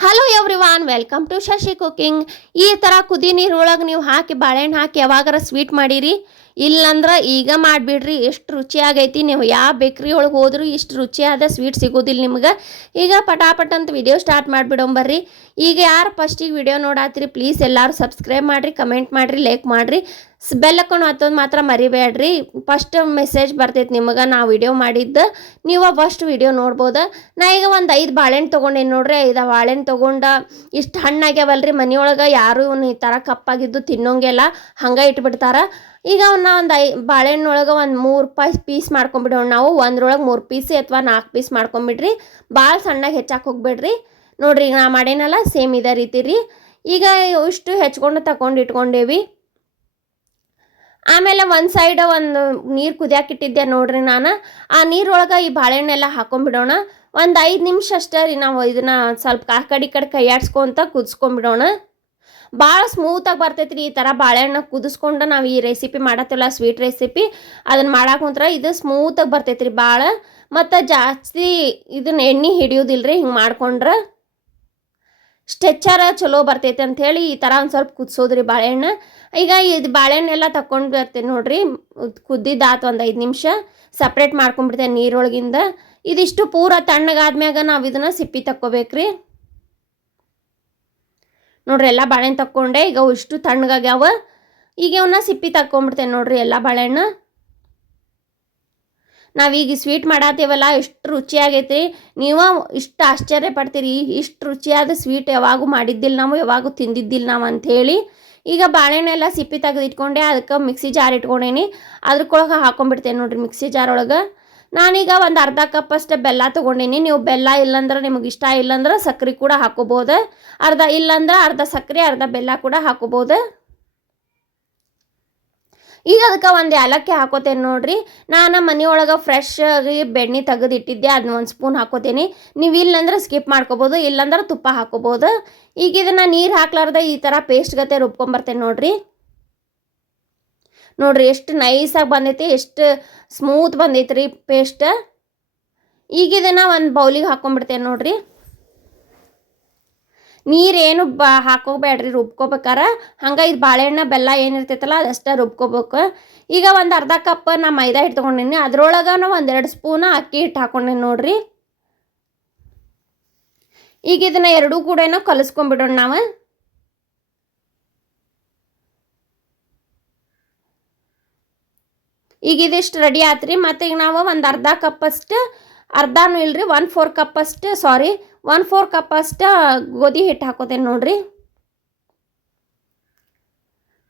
Hello everyone welcome to Shashi cooking ಈ ಥರ ಕುದಿ ನೀರೊಳಗೆ ನೀವು ಹಾಕಿ ಬಾಳೆಹಣ್ಣು ಹಾಕಿ ಯಾವಾಗಾರ ಸ್ವೀಟ್ ಮಾಡಿರಿ. ಇಲ್ಲಂದ್ರೆ ಈಗ ಮಾಡಿಬಿಡ್ರಿ, ಎಷ್ಟು ರುಚಿಯಾಗೈತಿ, ನೀವು ಯಾವ ಬೇಕ್ರಿ ಒಳಗೆ ಹೋದರೂ ಇಷ್ಟು ರುಚಿಯಾದ ಸ್ವೀಟ್ ಸಿಗೋದಿಲ್ಲ ನಿಮ್ಗೆ. ಈಗ ಪಟಾಪಟ್ ಅಂತ ವಿಡಿಯೋ ಸ್ಟಾರ್ಟ್ ಮಾಡಿಬಿಡೋಂಬರ್ರಿ ಈಗ ಯಾರು ಫಸ್ಟಿಗೆ ವಿಡಿಯೋ ನೋಡಾತ್ರಿ ಪ್ಲೀಸ್ ಎಲ್ಲರೂ ಸಬ್ಸ್ಕ್ರೈಬ್ ಮಾಡಿರಿ ಕಮೆಂಟ್ ಮಾಡಿರಿ ಲೈಕ್ ಮಾಡಿರಿ. ಬೆಲ್ ಹಾಕೊಂಡು ಹತ್ತೊಂದು ಮಾತ್ರ ಮರಿಬೇಡ್ರಿ ಫಸ್ಟ್ ಮೆಸೇಜ್ ಬರ್ತೈತೆ ನಿಮಗೆ ನಾವು ವಿಡಿಯೋ ಮಾಡಿದ್ದು, ನೀವು ಫಸ್ಟ್ ವಿಡಿಯೋ ನೋಡ್ಬೋದು. ನಾ ಈಗ ಒಂದು ಐದು ಬಾಳೆಹಣ್ಣು ತೊಗೊಂಡೇನು ನೋಡ್ರಿ, ಐದು ಬಾಳೆಹಣ್ಣು ತೊಗೊಂಡು ಇಷ್ಟು ಹಣ್ಣಾಗ್ಯಾವಲ್ರಿ ಮನೆಯೊಳಗೆ, ಯಾರು ಇವನು ಈ ಥರ ಕಪ್ಪಾಗಿದ್ದು ತಿನ್ನೋಂಗೆಲ್ಲ ಹಂಗೆ ಇಟ್ಬಿಡ್ತಾರೆ. ಈಗ ಅವನ್ನ ಒಂದು ಐ, ಬಾಳೆಹಣ್ಣೊಳಗೆ ಒಂದು ಮೂರು ರೂಪಾಯಿ ಪೀಸ್ ಮಾಡ್ಕೊಂಬಿಡೋಣ ನಾವು. ಒಂದ್ರೊಳಗೆ ಮೂರು ಪೀಸ್ ಅಥವಾ ನಾಲ್ಕು ಪೀಸ್ ಮಾಡ್ಕೊಂಬಿಡ್ರಿ. ಭಾಳ ಸಣ್ಣಗೆ ಹೆಚ್ಚಾಕೆ ಹೋಗ್ಬೇಡ್ರಿ. ನೋಡ್ರಿ, ಈಗ ನಾ ಮಾಡೇನಲ್ಲ? ಸೇಮ್ ಇದೇ ರೀತಿ ರೀ. ಈಗ ಇಷ್ಟು ಹೆಚ್ಕೊಂಡು ತಗೊಂಡು ಇಟ್ಕೊಂಡೇವಿ. ಆಮೇಲೆ ಒಂದು ಸೈಡ್ ಒಂದು ನೀರು ಕುದಿಯಾಕಿಟ್ಟಿದ್ದೆ ನೋಡ್ರಿ ನಾನು. ಆ ನೀರೊಳಗೆ ಈ ಬಾಳೆಹಣ್ಣೆಲ್ಲ ಹಾಕೊಂಡ್ಬಿಡೋಣ ಒಂದು ಐದು ನಿಮಿಷ ಅಷ್ಟೇ ರೀ ನಾವು ಇದನ್ನ ಸ್ವಲ್ಪ ಆ ಕಡೆ ಈ ಕಡೆ ಕೈಯಾಡ್ಸ್ಕೊತ ಕುದಿಸ್ಕೊಂಡ್ಬಿಡೋಣ ಭಾಳ ಸ್ಮೂತಾಗಿ ಬರ್ತೈತೆ ರೀ ಈ ಥರ ಬಾಳೆಹಣ್ಣು ಕುದಿಸ್ಕೊಂಡು ನಾವು ಈ ರೆಸಿಪಿ ಮಾಡತ್ತಿಲ್ಲ ಸ್ವೀಟ್ ರೆಸಿಪಿ ಅದನ್ನು ಮಾಡಕ್ಕೆ ಕುಂತ್ರ ಇದು ಸ್ಮೂತಾಗಿ ಬರ್ತೈತೆ ರೀ ಭಾಳ ಮತ್ತು ಜಾಸ್ತಿ ಇದನ್ನ ಎಣ್ಣೆ ಹಿಡಿಯೋದಿಲ್ಲ ರೀ ಹಿಂಗೆ ಮಾಡ್ಕೊಂಡ್ರೆ. ಸ್ಟ್ರೆಚ್ಚರ ಚಲೋ ಬರ್ತೈತೆ ಅಂಥೇಳಿ ಈ ಥರ ಒಂದು ಸ್ವಲ್ಪ ಕುದಿಸೋದ್ರಿ ಬಾಳೆಹಣ್ಣು. ಈಗ ಇದು ಬಾಳೆಹಣ್ಣೆಲ್ಲ ತಕೊಂಡು ಬರ್ತೇನೆ ನೋಡ್ರಿ. ಕುದ್ದಿದ್ದಾತು ಒಂದು ಐದು ನಿಮಿಷ. ಸಪ್ರೇಟ್ ಮಾಡ್ಕೊಂಡ್ಬಿಡ್ತೇನೆ ನೀರೊಳಗಿಂದ. ಇದಿಷ್ಟು ಪೂರ ತಣ್ಣಗಾದ್ಮ್ಯಾಗ ನಾವು ಇದನ್ನು ಸಿಪ್ಪಿ ತಕ್ಕೋಬೇಕ್ರಿ. ನೋಡ್ರಿ ಎಲ್ಲ ಬಾಳೆಹಣ್ಣು ತಕ್ಕೊಂಡೆ. ಈಗ ಇಷ್ಟು ತಣ್ಣಗಾಗ್ಯಾವ. ಈಗ ಇವನ್ನ ಸಿಪ್ಪಿ ತಕ್ಕೊಂಡ್ಬಿಡ್ತೇನೆ ನೋಡ್ರಿ ಎಲ್ಲ ಬಾಳೆಹಣ್ಣು. ನಾವೀಗ ಸ್ವೀಟ್ ಮಾಡಾತೀವಲ್ಲ ಎಷ್ಟು ರುಚಿಯಾಗೈತಿ ನೀವು ಇಷ್ಟು ಆಶ್ಚರ್ಯ ಪಡ್ತೀರಿ, ಇಷ್ಟು ರುಚಿಯಾದ ಸ್ವೀಟ್ ಯಾವಾಗೂ ಮಾಡಿದ್ದಿಲ್ಲ ನಾವು, ಯಾವಾಗೂ ತಿಂದಿದ್ದಿಲ್ಲ ನಾವು ಅಂಥೇಳಿ. ಈಗ ಬಾಳೆಹಣ್ಣೆಲ್ಲ ಸಿಪ್ಪಿ ತೆಗೆದು ಇಟ್ಕೊಂಡೆ, ಅದಕ್ಕೆ ಮಿಕ್ಸಿ ಜಾರ್ ಇಟ್ಕೊಂಡೇನಿ. ಅದ್ರೊಳಗೆ ಹಾಕೊಂಡ್ಬಿಡ್ತೇನೆ ನೋಡ್ರಿ ಮಿಕ್ಸಿ ಜಾರ್ ಒಳಗೆ. ನಾನೀಗ ಒಂದು ಅರ್ಧ ಕಪ್ ಅಷ್ಟೇ ಬೆಲ್ಲ ತೊಗೊಂಡೀನಿ. ನೀವು ಬೆಲ್ಲ ಇಲ್ಲಂದ್ರೆ ನಿಮಗೆ ಇಷ್ಟ ಇಲ್ಲಂದ್ರೆ ಸಕ್ಕರೆ ಕೂಡ ಹಾಕೋಬೋದು. ಅರ್ಧ ಇಲ್ಲಂದ್ರೆ ಅರ್ಧ ಸಕ್ಕರೆ ಅರ್ಧ ಬೆಲ್ಲ ಕೂಡ ಹಾಕೋಬೋದು. ಈಗ ಅದಕ್ಕೆ ಒಂದು ಏಲಕ್ಕಿ ಹಾಕೋತೇನೆ ನೋಡ್ರಿ. ನಾನು ಮನೆಯೊಳಗೆ ಫ್ರೆಶ್ ಆಗಿ ಬೆಣ್ಣೆ ತೆಗೆದಿಟ್ಟಿದ್ದೆ ಅದನ್ನ ಒಂದು ಸ್ಪೂನ್ ಹಾಕೋತೀನಿ. ನೀವು ಇಲ್ಲಂದ್ರೆ ಸ್ಕಿಪ್ ಮಾಡ್ಕೋಬೋದು, ಇಲ್ಲಂದ್ರೆ ತುಪ್ಪ ಹಾಕೋಬೋದು. ಈಗ ಇದನ್ನು ನೀರು ಹಾಕ್ಲಾರ್ದೆ ಈ ಥರ ಪೇಸ್ಟ್ ಗತೆ ರುಬ್ಕೊಂಬರ್ತೇನೆ ನೋಡ್ರಿ. ನೋಡ್ರಿ ಎಷ್ಟು ನೈಸಾಗಿ ಬಂದೈತಿ, ಎಷ್ಟು ಸ್ಮೂತ್ ಬಂದೈತ್ರಿ ಪೇಸ್ಟ್ ಈಗ ಇದನ್ನು ಒಂದು ಬೌಲಿಗೆ ಹಾಕೊಂಡ್ಬಿಡ್ತೇನೆ ನೋಡ್ರಿ. ನೀರೇನು ಬ ಹಾಕೋಬೇಡ್ರಿ, ರುಬ್ಕೋಬೇಕಾರ. ಹಂಗೆ ಇದು ಬಾಳೆಹಣ್ಣು ಬೆಲ್ಲ ಏನಿರ್ತೈತಲ್ಲ ಅದಷ್ಟೇ ರುಬ್ಕೋಬೇಕು. ಈಗ ಒಂದು ಅರ್ಧ ಕಪ್ ನಾ ಮೈದಾ ಹಿಟ್ಟು ತೊಗೊಂಡಿನಿ. ಅದ್ರೊಳಗೆ ಒಂದೆರಡು ಸ್ಪೂನ್ ಅಕ್ಕಿ ಹಿಟ್ಟು ಹಾಕೊಂಡೇನಿ ನೋಡ್ರಿ. ಈಗ ಇದನ್ನ ಎರಡೂ ಕೂಡ ಕಲಿಸ್ಕೊಂಡ್ಬಿಡೋಣ ನಾವು. ಈಗ ಇದಿಷ್ಟು ರೆಡಿ ಆತ್ರಿ. ಮತ್ತು ಈಗ ನಾವು ಒಂದು ಅರ್ಧ ಕಪ್ಪಷ್ಟು ಅರ್ಧನೂ ಇಲ್ರಿ ಒನ್ ಫೋರ್ ಕಪ್ಪಷ್ಟು ಸಾರಿ ಒನ್ ಫೋರ್ ಕಪ್ಪಷ್ಟು ಗೋಧಿ ಹಿಟ್ಟು ಹಾಕೋತೇನೆ ನೋಡ್ರಿ.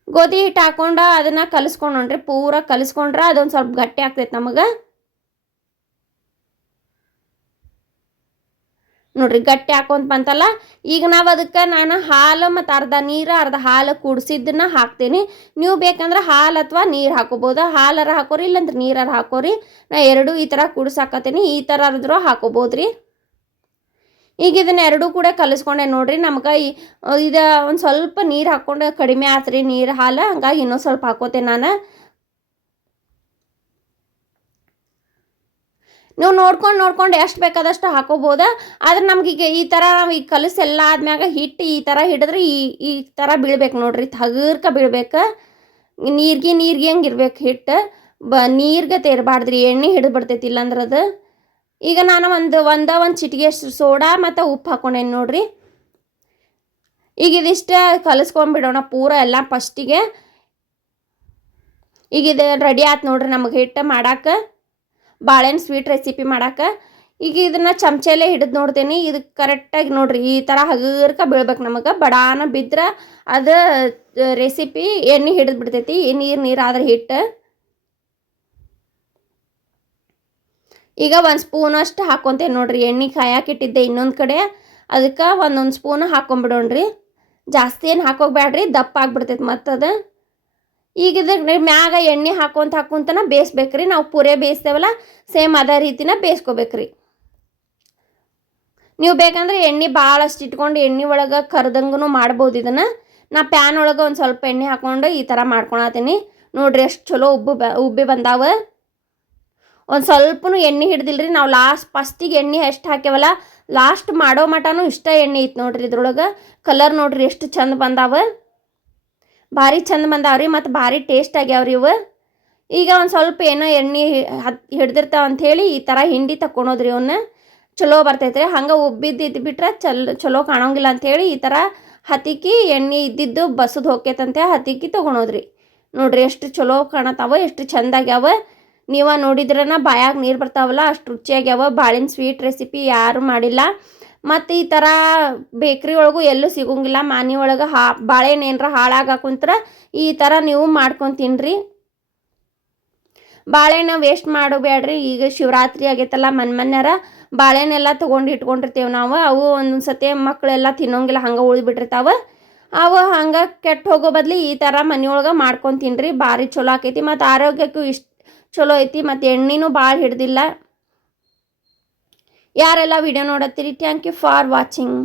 ಗೋಧಿ ಹಿಟ್ಟು ಹಾಕೊಂಡು ಅದನ್ನು ಕಲಿಸ್ಕೊಂಡು ನೋಡ್ರಿ, ಪೂರ ಕಲಿಸ್ಕೊಂಡ್ರೆ ಅದೊಂದು ಸ್ವಲ್ಪ ಗಟ್ಟಿ ಆಗ್ತೈತೆ ನಮಗೆ. ನೋಡ್ರಿ ಗಟ್ಟಿ ಹಾಕೊಂತ ಬಂತಲ್ಲ, ಈಗ ನಾವು ಅದಕ್ಕೆ ನಾನು ಹಾಲು ಮತ್ತು ಅರ್ಧ ನೀರು, ಅರ್ಧ ಹಾಲು ಕುಡಿಸಿದ್ದನ್ನ ಹಾಕ್ತೀನಿ. ನೀವು ಬೇಕಂದ್ರೆ ಹಾಲು ಅಥವಾ ನೀರು ಹಾಕೋಬೋದು, ಹಾಲರ ಹಾಕೋರಿ ಇಲ್ಲಂದ್ರೆ ನೀರಾರ ಹಾಕೋರಿ. ನಾ ಎರಡೂ ಈ ಥರ ಕುಡಿಸಾಕತ್ತೀನಿ ಈ ಥರ ಆದ್ರೂ ಹಾಕೋಬೋದು ರೀ ಈಗ ಇದನ್ನ ಎರಡೂ ಕೂಡ ಕಲಿಸ್ಕೊಂಡೆ ನೋಡ್ರಿ, ನಮ್ಗೆ ಇದು ಒಂದು ಸ್ವಲ್ಪ ನೀರು ಹಾಕ್ಕೊಂಡು ಕಡಿಮೆ ಆತ್ರಿ ನೀರು ಹಾಲು, ಹಂಗಾಗಿ ಇನ್ನೊಂದು ಸ್ವಲ್ಪ ಹಾಕೋತೆ ನಾನು. ನೀವು ನೋಡ್ಕೊಂಡು ನೋಡ್ಕೊಂಡು ಎಷ್ಟು ಬೇಕಾದಷ್ಟು ಹಾಕೋಬೋದ, ಆದ್ರೆ ಈಗ ಈ ಥರ ನಾವು ಈಗ ಕಲಸಿ ಎಲ್ಲ ಆದ್ಮ್ಯಾಗ ಹಿಟ್ಟು ಈ ಥರ ಹಿಡಿದ್ರೆ ಈ ಈ ಥರ ಬೀಳ್ಬೇಕು ನೋಡ್ರಿ, ತಗರ್ಕ ಬೀಳ್ಬೇಕು. ನೀರಿಗೆ ನೀರಿಗೆ ಹಂಗೆ ಇರ್ಬೇಕು ಹಿಟ್ಟು, ಬ, ನೀರ್ಗೆ ತೇರ್ಬಾರ್ದ್ರಿ, ಎಣ್ಣೆ ಹಿಡಿದು ಬಿಡ್ತೈತಿ ಇಲ್ಲಂದ್ರೆ ಅದು. ಈಗ ನಾನು ಒಂದು ಒಂದ ಒಂದು ಚಿಟಿಗೆ ಸೋಡಾ ಮತ್ತು ಉಪ್ಪು ಹಾಕೊಂಡೇನಿ ನೋಡ್ರಿ. ಈಗ ಇದಿಷ್ಟ ಕಲಿಸ್ಕೊಂಡ್ಬಿಡೋಣ ಪೂರ ಎಲ್ಲ ಫಸ್ಟಿಗೆ. ಈಗ ಇದು ರೆಡಿ ಆಯ್ತು ನೋಡ್ರಿ ನಮಗೆ ಹಿಟ್ಟು ಮಾಡಕ್ಕೆ ಬಾಳೆಹಣ್ಣು ಸ್ವೀಟ್ ರೆಸಿಪಿ ಮಾಡಕ್ಕೆ ಈಗ ಇದನ್ನು ಚಮಚೆಲೆ ಹಿಡಿದು ನೋಡ್ತೀನಿ. ಇದು ಕರೆಕ್ಟಾಗಿ ನೋಡ್ರಿ ಈ ಥರ ಹಗರ್ಕ ಬೀಳ್ಬೇಕು ನಮಗೆ. ಬಡಾನ ಬಿದ್ದರೆ ಅದು ರೆಸಿಪಿ ಎಣ್ಣೆ ಹಿಡಿದು ಬಿಡ್ತೈತಿ. ನೀರು ನೀರು ಆದ್ರೆ ಹಿಟ್ಟು ಈಗ ಒಂದು ಸ್ಪೂನ್ ಅಷ್ಟು ಹಾಕ್ಕೊಂತೇನೆ ನೋಡ್ರಿ. ಎಣ್ಣೆ ಕಾಯಾಕಿಟ್ಟಿದ್ದೆ ಇನ್ನೊಂದು ಕಡೆ. ಅದಕ್ಕೆ ಒಂದೊಂದು ಸ್ಪೂನ್ ಹಾಕೊಂಬಿಡೋಣ್ರಿ. ಜಾಸ್ತಿ ಏನು ಹಾಕೋಬ್ಯಾಡ್ರಿ ದಪ್ಪ ಆಗ್ಬಿಡ್ತೈತೆ ಅದು. ಈಗ ಇದ್ರೆ ಮ್ಯಾಗ ಎಣ್ಣೆ ಹಾಕೊಂತ ಹಾಕೊಂತನ ಬೇಯಿಸ್ಬೇಕ್ರಿ ನಾವು ಪೂರೆ ಬೇಯಿಸ್ತೇವಲ್ಲ, ಸೇಮ್ ಅದೇ ರೀತಿನ ಬೇಯಿಸ್ಕೋಬೇಕ್ರಿ. ನೀವು ಬೇಕಂದ್ರೆ ಎಣ್ಣೆ ಭಾಳಷ್ಟು ಇಟ್ಕೊಂಡು ಎಣ್ಣೆ ಒಳಗೆ ಕರ್ದಂಗೂ ಮಾಡ್ಬೋದು ಇದನ್ನು. ನಾ ಪ್ಯಾನ್ ಒಳಗೆ ಒಂದು ಸ್ವಲ್ಪ ಎಣ್ಣೆ ಹಾಕ್ಕೊಂಡು ಈ ಥರ ಮಾಡ್ಕೊಳತ್ತೀನಿ. ನೋಡ್ರಿ ಎಷ್ಟು ಚಲೋ ಉಬ್ಬು ಬ, ಉಬ್ಬಿ ಬಂದಾವ. ಒಂದು ಸ್ವಲ್ಪನು ಎಣ್ಣೆ ಹಿಡ್ದಿಲ್ರಿ. ನಾವು ಲಾಸ್ಟ್ ಫಸ್ಟಿಗೆ ಎಣ್ಣೆ ಎಷ್ಟು ಹಾಕ್ಯವಲ್ಲ ಲಾಸ್ಟ್ ಮಾಡೋ ಮಟನೂ ಇಷ್ಟ ಎಣ್ಣೆ ಇತ್ತು ನೋಡ್ರಿ ಇದ್ರೊಳಗೆ. ಕಲರ್ ನೋಡ್ರಿ ಎಷ್ಟು ಚಂದ ಬಂದಾವ. ಭಾರಿ ಚಂದ ಬಂದಾವ್ರಿ ಮತ್ತು ಭಾರಿ ಟೇಸ್ಟ್ ಆಗ್ಯಾವ್ರಿ ಇವು. ಈಗ ಒಂದು ಸ್ವಲ್ಪ ಏನೋ ಎಣ್ಣೆ ಹತ್ ಹಿಡ್ದಿರ್ತಾವ ಅಂಥೇಳಿ ಈ ಥರ ಹಿಂಡಿ ತಕ್ಕೊಳೋದ್ರಿ ಅವನ್ನ ಚಲೋ ಬರ್ತೈತ್ರಿ. ಹಂಗೆ ಉಬ್ಬಿದ್ದು ಇದ್ಬಿಟ್ರೆ ಚಲ್ ಚಲೋ ಕಾಣೋಂಗಿಲ್ಲ ಅಂಥೇಳಿ ಈ ಥರ ಹತ್ತಿಕ್ಕಿ ಎಣ್ಣೆ ಇದ್ದಿದ್ದು ಬಸದು ಹೋಗ್ತೈತಂತೆ ಹತ್ತಿಕ್ಕಿ ತೊಗೊಳೋದ್ರಿ ನೋಡ್ರಿ ಎಷ್ಟು ಚಲೋ ಕಾಣತ್ತಾವ ಎಷ್ಟು ಚಂದ ಆಗ್ಯಾವ. ನೀವ ನೋಡಿದ್ರನ ಬಾಯಾಗ ನೀರು ಬರ್ತಾವಲ್ಲ, ಅಷ್ಟು ರುಚಿಯಾಗ್ಯಾವ ಭಾಳಿನ ಸ್ವೀಟ್ ರೆಸಿಪಿ ಯಾರು ಮಾಡಿಲ್ಲ. ಮತ್ತು ಈ ಥರ ಬೇಕ್ರಿ ಒಳಗೂ ಎಲ್ಲೂ ಸಿಗೋಂಗಿಲ್ಲ, ಮನೆ ಒಳಗೆ ಹಾ, ಬಾಳೆಹಣ್ಣು ಏನರ ಹಾಳಾಗ ಕುಂತ್ರ ಈ ಥರ ನೀವು ಮಾಡ್ಕೊಂಡು ತಿನ್ನಿರಿ ಬಾಳೆಹಣ್ಣು ವೇಸ್ಟ್ ಮಾಡಬೇಡ್ರಿ ಈಗ ಶಿವರಾತ್ರಿ ಆಗೈತಲ್ಲ ಮನ್ ಮನ್ಯಾರ ಬಾಳೆಹಣ್ಣೆಲ್ಲ ತೊಗೊಂಡು ಇಟ್ಕೊಂಡಿರ್ತೇವೆ ನಾವು, ಅವು ಒಂದೊಂದು ಸತಿ ಮಕ್ಕಳೆಲ್ಲ ತಿನ್ನೋಂಗಿಲ್ಲ, ಹಂಗೆ ಉಳಿದ್ಬಿಟ್ಟಿರ್ತಾವೆ ಅವು ಹಂಗೆ ಕೆಟ್ಟ ಹೋಗೋ ಬದಲು ಈ ಥರ ಮನೆಯೊಳಗೆ ಮಾಡ್ಕೊಂಡು ತಿನ್ನಿರಿ ಭಾರಿ ಚಲೋ ಆಕೈತಿ, ಮತ್ತು ಆರೋಗ್ಯಕ್ಕೂ ಇಷ್ಟು ಚಲೋ ಐತಿ ಮತ್ತು ಎಣ್ಣೆನೂ ಭಾಳ ಹಿಡ್ದಿಲ್ಲ. ಯಾರೆಲ್ಲ ವಿಡಿಯೋ ನೋಡತ್ತೀರಿ ಥ್ಯಾಂಕ್ ಯು ಫಾರ್ ವಾಚಿಂಗ್